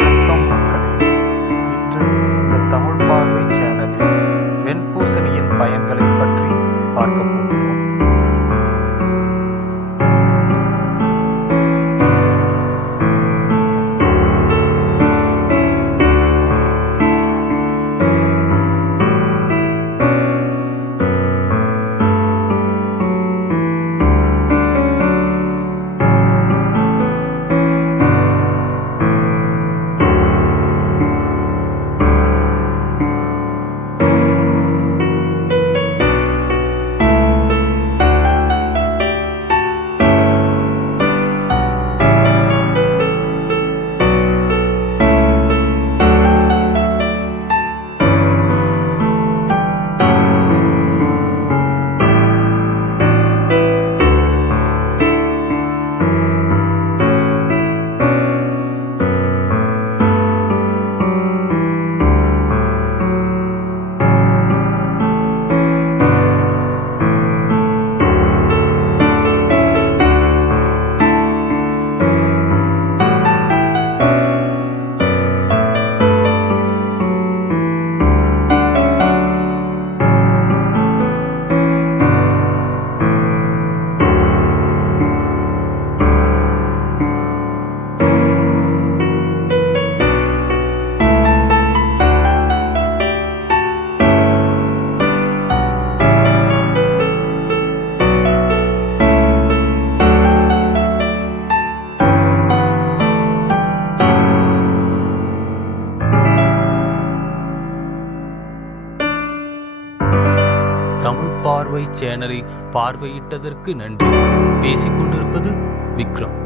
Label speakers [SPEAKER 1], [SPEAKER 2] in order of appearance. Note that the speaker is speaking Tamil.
[SPEAKER 1] bana. தமிழ் பார்வை
[SPEAKER 2] சேனலை பார்வையிட்டதற்கு நன்றி. பேசிக்கொண்டிருப்பது விக்ரம்.